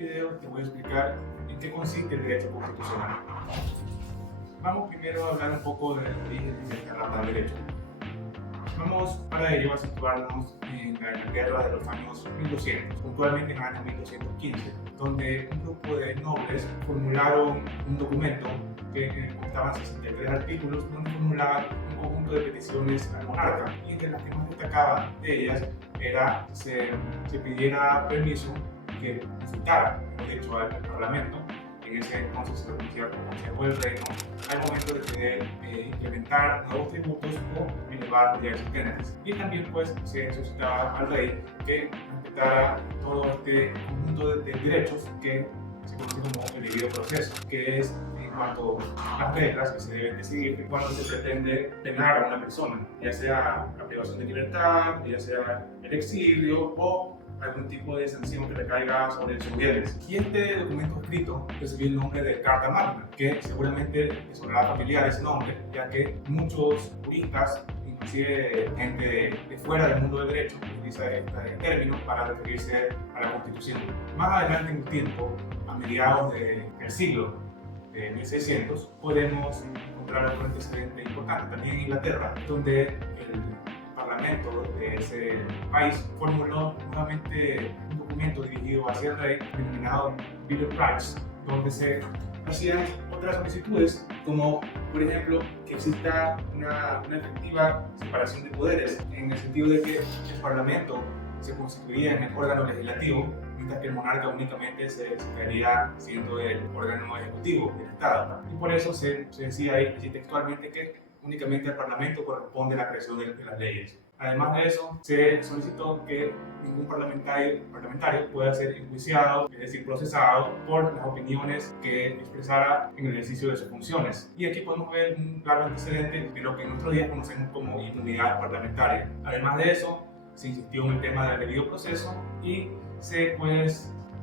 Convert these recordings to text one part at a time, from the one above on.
video te voy a explicar en qué consiste el derecho constitucional. Vamos primero a hablar un poco del origen de esta rama de derecho. Vamos para ello a situarnos en la guerra de los años 1200, puntualmente en el año 1215, donde un grupo de nobles formularon un documento que constaba 63 artículos, donde formulaban un conjunto de peticiones al monarca, y de las que más destacaban de ellas era que se pidiera permiso que consultara, de hecho, al Parlamento. En ese entonces se lo conocía como Consejo del Reino, al momento de querer implementar nuevos tributos o elevar ya existentes. Y también pues se solicitaba al rey que respetara todo este conjunto de derechos que se conoce como el debido proceso, que es en cuanto a las reglas que se deben de seguir cuando se pretende penar a una persona, ya sea la privación de libertad, ya sea el exilio o algún tipo de sanción que recaiga sobre sus bienes. Y este documento escrito recibió el nombre de Carta Magna, que seguramente le sonará familiar ese nombre, ya que muchos juristas, inclusive gente de fuera del mundo del derecho, utiliza este término para referirse a la Constitución. Más adelante en el tiempo, a mediados del siglo de 1600, podemos encontrar otro antecedente importante también en Inglaterra, donde el Parlamento de ese país formuló nuevamente un documento dirigido hacia el rey denominado Bill of Rights, donde se hacían otras solicitudes, como por ejemplo que exista una efectiva separación de poderes, en el sentido de que el Parlamento se constituía en el órgano legislativo, mientras que el monarca únicamente se quedaría siendo el órgano ejecutivo del Estado. Y por eso se decía ahí textualmente que únicamente al Parlamento corresponde la creación de las leyes. Además de eso, se solicitó que ningún parlamentario pueda ser enjuiciado, es decir, procesado por las opiniones que expresara en el ejercicio de sus funciones. Y aquí podemos ver un claro antecedente de lo que en nuestros días conocemos como inmunidad parlamentaria. Además de eso, se insistió en el tema del debido proceso y se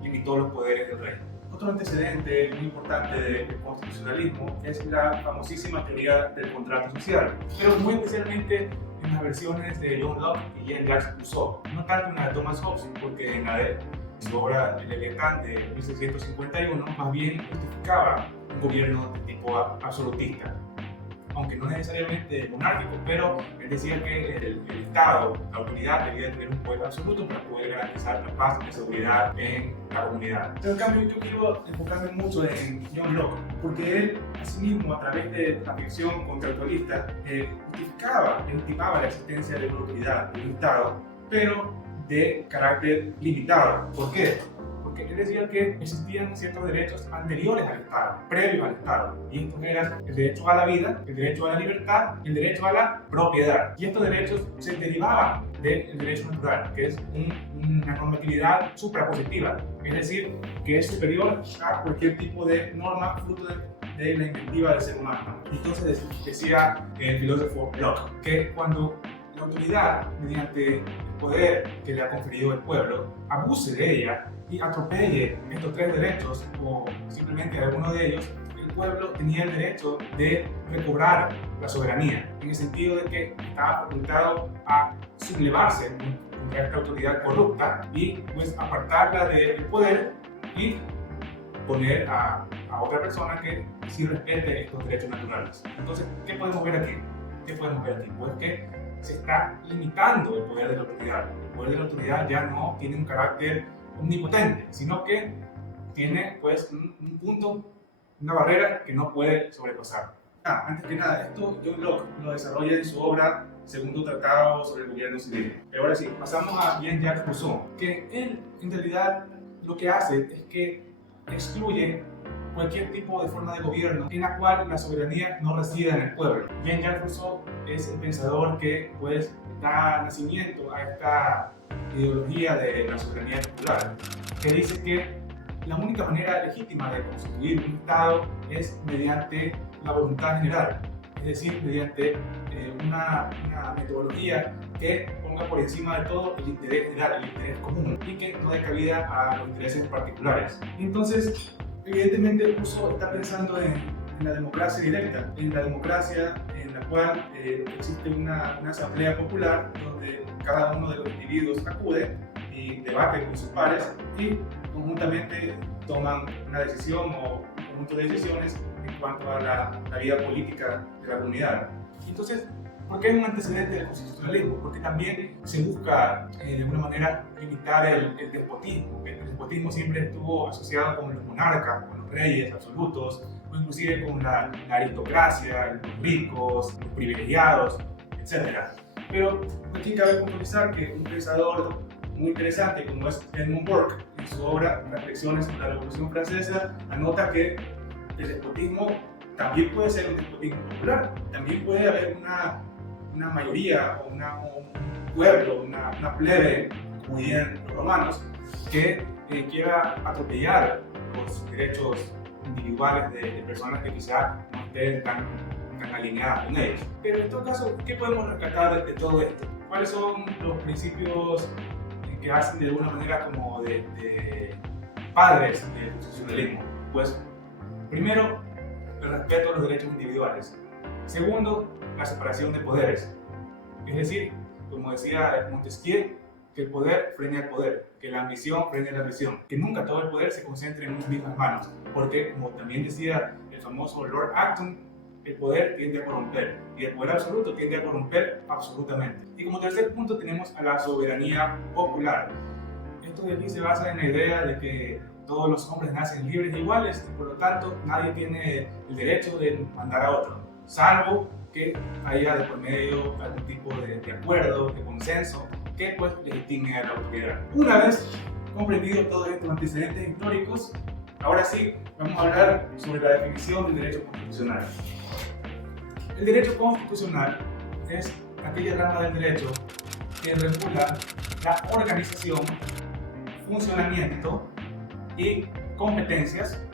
limitó los poderes del rey. Otro antecedente muy importante del constitucionalismo es la famosísima teoría del contrato social, pero muy especialmente en las versiones de John Locke y Jean-Jacques Rousseau, no tanto en la de Thomas Hobbes, porque en la de su obra El Leviatán de 1651 más bien justificaba un gobierno de tipo absolutista, aunque no necesariamente monárquico, pero él decía que el Estado, la autoridad, debía tener un poder absoluto para poder garantizar la paz y la seguridad en la comunidad. Pero en cambio yo quiero enfocarme mucho en John Locke, porque él, asimismo, a través de la ficción contractualista, legitimaba la existencia de una autoridad, de un Estado, pero de carácter limitado. ¿Por qué? Porque él decía que existían ciertos derechos anteriores al Estado, previos al Estado, y estos eran el derecho a la vida, el derecho a la libertad y el derecho a la propiedad. Y estos derechos se derivaban del derecho natural, que es una normatividad suprapositiva, es decir, que es superior a cualquier tipo de norma fruto de la inventiva del ser humano. Y entonces decía el filósofo Locke que cuando la autoridad, mediante el poder que le ha conferido el pueblo, abuse de ella y atropelle estos tres derechos o simplemente alguno de ellos, el pueblo tenía el derecho de recobrar la soberanía, en el sentido de que estaba facultado a sublevarse contra esta autoridad corrupta y pues apartarla del poder y poner a otra persona que sí respete estos derechos naturales. Entonces, ¿qué podemos ver aquí? Pues que se está limitando el poder de la autoridad. El poder de la autoridad ya no tiene un carácter omnipotente, sino que tiene pues un punto, una barrera que no puede sobrepasar. Antes que nada, esto John Locke lo desarrolla en su obra Segundo Tratado sobre el Gobierno Civil. Pero ahora sí, pasamos a Jean-Jacques Rousseau, que él en realidad lo que hace es que excluye cualquier tipo de forma de gobierno en la cual la soberanía no resida en el pueblo. Jean-Jacques Rousseau es el pensador que pues da nacimiento a esta ideología de la soberanía popular, que dice que la única manera legítima de constituir un Estado es mediante la voluntad general, es decir, mediante una metodología que ponga por encima de todo el interés general, el interés común, y que no dé cabida a los intereses particulares. Entonces, evidentemente, Rousseau está pensando en la democracia directa, en la democracia en la cual existe una asamblea popular donde cada uno de los individuos acude y debate con sus pares y conjuntamente toman una decisión o un conjunto de decisiones en cuanto a la vida política de la comunidad. Entonces, ¿por qué es un antecedente del constitucionalismo? Porque también se busca de alguna manera limitar el despotismo. El despotismo siempre estuvo asociado con los monarcas, con los reyes absolutos, o inclusive con la aristocracia, los ricos, los privilegiados, etc. Pero aquí cabe puntualizar que un pensador muy interesante como es Edmund Burke, en su obra Reflexiones sobre la Revolución Francesa, anota que el despotismo también puede ser un despotismo popular, también puede haber una mayoría o un pueblo, una plebe, como dirían los romanos, que quiera atropellar los derechos individuales de personas que quizá no estén tan alineadas con ellos. Pero en todo caso, ¿qué podemos rescatar de todo esto? ¿Cuáles son los principios que hacen de alguna manera como de padres del constitucionalismo? Pues, primero, el respeto a los derechos individuales. Segundo, la separación de poderes. Es decir, como decía Montesquieu, que el poder frene al poder, que la ambición frene a la ambición, que nunca todo el poder se concentre en unas mismas manos, porque como también decía el famoso Lord Acton, el poder tiende a corromper y el poder absoluto tiende a corromper absolutamente. Y como tercer punto tenemos a la soberanía popular. Esto de aquí se basa en la idea de que todos los hombres nacen libres e iguales y por lo tanto nadie tiene el derecho de mandar a otro, salvo que haya de por medio algún tipo de acuerdo, de consenso, que pues legitime a la autoridad. Una vez comprendido todos estos antecedentes históricos, ahora sí vamos a hablar sobre la definición del derecho constitucional. El derecho constitucional es aquella rama del derecho que regula la organización, funcionamiento y competencias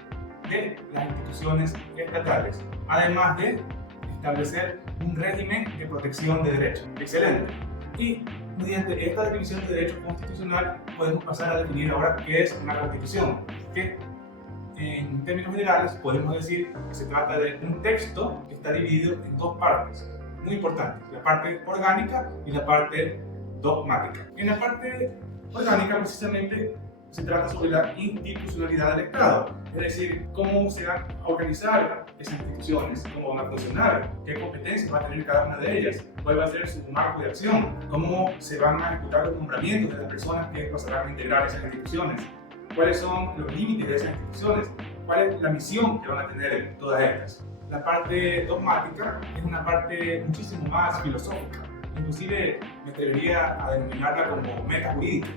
de las instituciones estatales, además de establecer un régimen de protección de derechos. Excelente. Y mediante esta definición de derecho constitucional podemos pasar a definir ahora qué es una constitución, que en términos generales podemos decir que se trata de un texto que está dividido en dos partes muy importantes, la parte orgánica y la parte dogmática. En la parte orgánica precisamente se trata sobre la institucionalidad del Estado, es decir, cómo se van a organizar esas instituciones, cómo van a funcionar, qué competencias va a tener cada una de ellas, cuál va a ser su marco de acción, cómo se van a ejecutar los nombramientos de las personas que pasarán a integrar esas instituciones, cuáles son los límites de esas instituciones, cuál es la misión que van a tener todas estas. La parte dogmática es una parte muchísimo más filosófica, inclusive me atrevería a denominarla como metajurídica,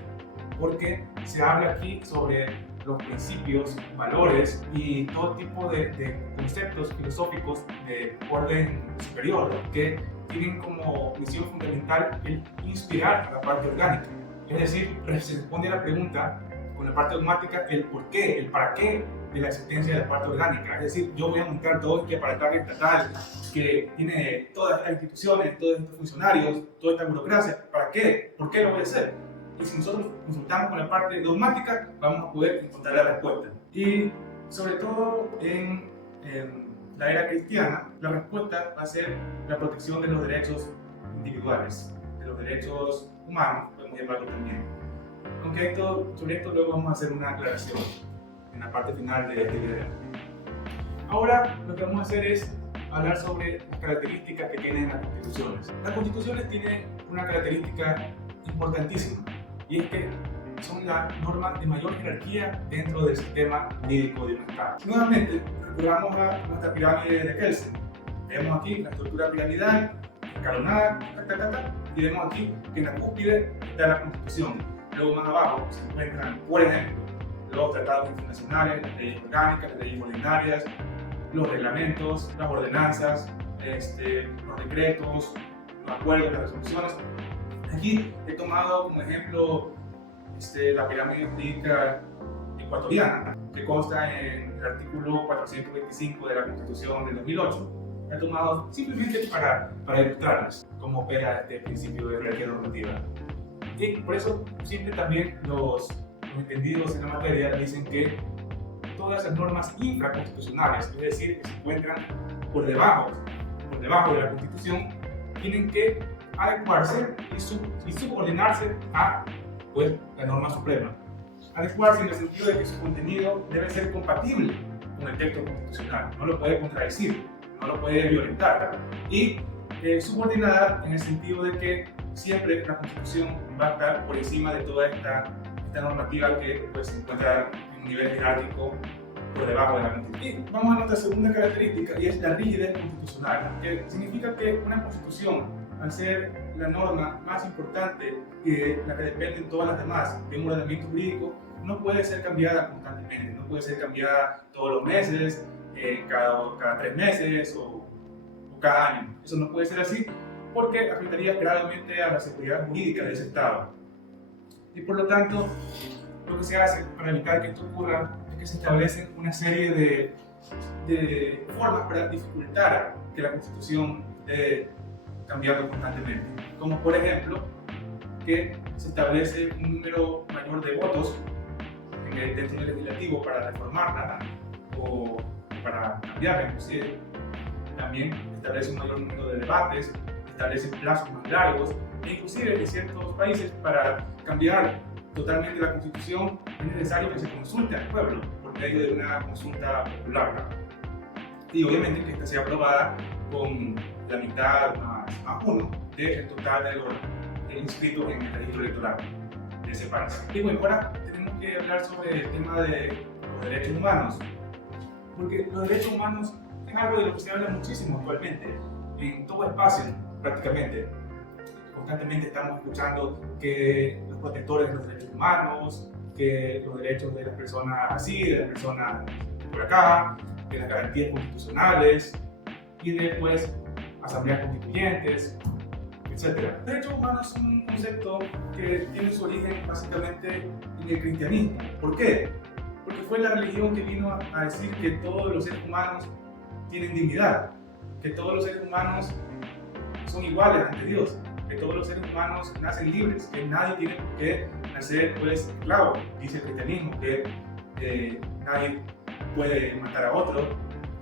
porque se habla aquí sobre los principios, valores y todo tipo de conceptos filosóficos de orden superior que tienen como misión fundamental el inspirar a la parte orgánica. Es decir, se responde a la pregunta con la parte dogmática el por qué, el para qué de la existencia de la parte orgánica. Es decir, yo voy a montar todo este aparato estatal que tiene todas estas instituciones, todos estos funcionarios, toda esta burocracia. ¿Para qué? ¿Por qué lo voy a hacer? Y si nosotros consultamos con la parte dogmática, vamos a poder encontrar la respuesta. Y sobre todo en la era cristiana, la respuesta va a ser la protección de los derechos individuales, de los derechos humanos, podemos llamarlo también. Aunque sobre esto luego vamos a hacer una aclaración en la parte final de este video. Ahora lo que vamos a hacer es hablar sobre las características que tienen las constituciones. Las constituciones tienen una característica importantísima, y es que son las normas de mayor jerarquía dentro del sistema jurídico de un Estado. Nuevamente, recurramos a nuestra pirámide de Kelsen. Vemos aquí la estructura piramidal, escalonada, y vemos aquí que en la cúspide está la Constitución. Luego más abajo se encuentran, por ejemplo, los tratados internacionales, las leyes orgánicas, las leyes ordinarias, los reglamentos, las ordenanzas, los decretos, los acuerdos, las resoluciones. Aquí he tomado como ejemplo la pirámide jurídica ecuatoriana, que consta en el artículo 425 de la Constitución del 2008. He tomado simplemente para ilustrarles cómo opera este principio de jerarquía normativa. Y por eso siempre también los entendidos en la materia dicen que todas las normas infraconstitucionales, es decir, que se encuentran por debajo de la Constitución, tienen que adecuarse y subordinarse a la norma suprema, adecuarse en el sentido de que su contenido debe ser compatible con el texto constitucional, no lo puede contradecir, no lo puede violentar, y subordinada en el sentido de que siempre la Constitución va a estar por encima de toda esta normativa que pues, se encuentra en un nivel jerárquico por debajo de la Constitución. Y vamos a nuestra segunda característica, y es la rigidez constitucional, que significa que una Constitución, al ser la norma más importante y la que dependen todas las demás de un ordenamiento jurídico, no puede ser cambiada constantemente, no puede ser cambiada todos los meses, cada 3 meses o cada año. Eso no puede ser así porque afectaría gravemente a la seguridad jurídica de ese Estado. Y por lo tanto, lo que se hace para evitar que esto ocurra es que se establecen una serie de formas para dificultar que la Constitución esté cambiando constantemente. Como por ejemplo, que se establece un número mayor de votos dentro del legislativo para reformarla o para cambiarla, inclusive. También establece un mayor número de debates, establece plazos más largos, e inclusive en ciertos países para cambiar totalmente la Constitución es necesario que se consulte al pueblo por medio de una consulta popular. Y obviamente que esta sea aprobada con la mitad más uno del total de los inscritos en el registro electoral de ese país. Y bueno, ahora tenemos que hablar sobre el tema de los derechos humanos, porque los derechos humanos es algo de lo que se habla muchísimo actualmente, en todo espacio prácticamente. Constantemente estamos escuchando que los protectores de los derechos humanos, que los derechos de las personas así, de las personas por acá, de las garantías constitucionales y después asambleas constituyentes, etc. Los derechos humanos son un concepto que tiene su origen básicamente en el cristianismo. ¿Por qué? Porque fue la religión que vino a decir que todos los seres humanos tienen dignidad, que todos los seres humanos son iguales ante Dios, que todos los seres humanos nacen libres, que nadie tiene por qué nacer pues esclavo. Dice el cristianismo que nadie puede matar a otro,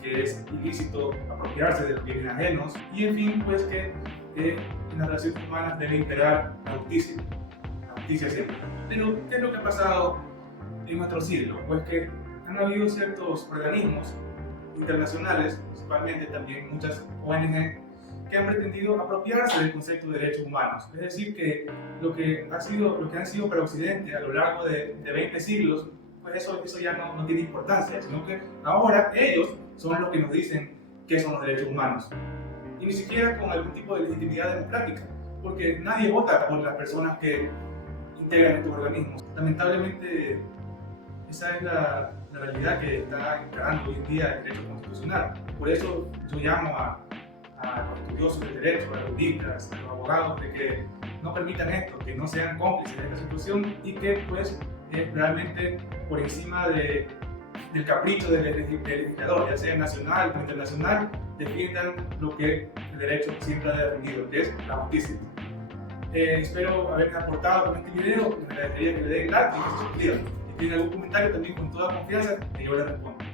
que es ilícito apropiarse de los bienes ajenos, y en fin, pues que en las relaciones humanas debe imperar la justicia siempre. Pero, ¿qué es lo que ha pasado en nuestro siglo? Pues que han habido ciertos organismos internacionales, principalmente también muchas ONG, que han pretendido apropiarse del concepto de derechos humanos. Es decir, que lo que han sido para Occidente a lo largo de 20 siglos, pues eso ya no tiene importancia, sino que ahora ellos son los que nos dicen qué son los derechos humanos. Y ni siquiera con algún tipo de legitimidad democrática, porque nadie vota por las personas que integran estos organismos. Lamentablemente, esa es la realidad que está encarando hoy en día el derecho constitucional. Por eso yo llamo a los estudiosos del derecho, a los juristas, a los abogados, de que no permitan esto, que no sean cómplices de esta situación y que pues realmente por encima del capricho del legislador, ya sea nacional o internacional, defiendan lo que el derecho siempre ha defendido, que es la justicia. Espero haberles aportado con este video, me agradecería que le den like y que se suscriban. Si tienen algún comentario también con toda confianza, que yo les respondo.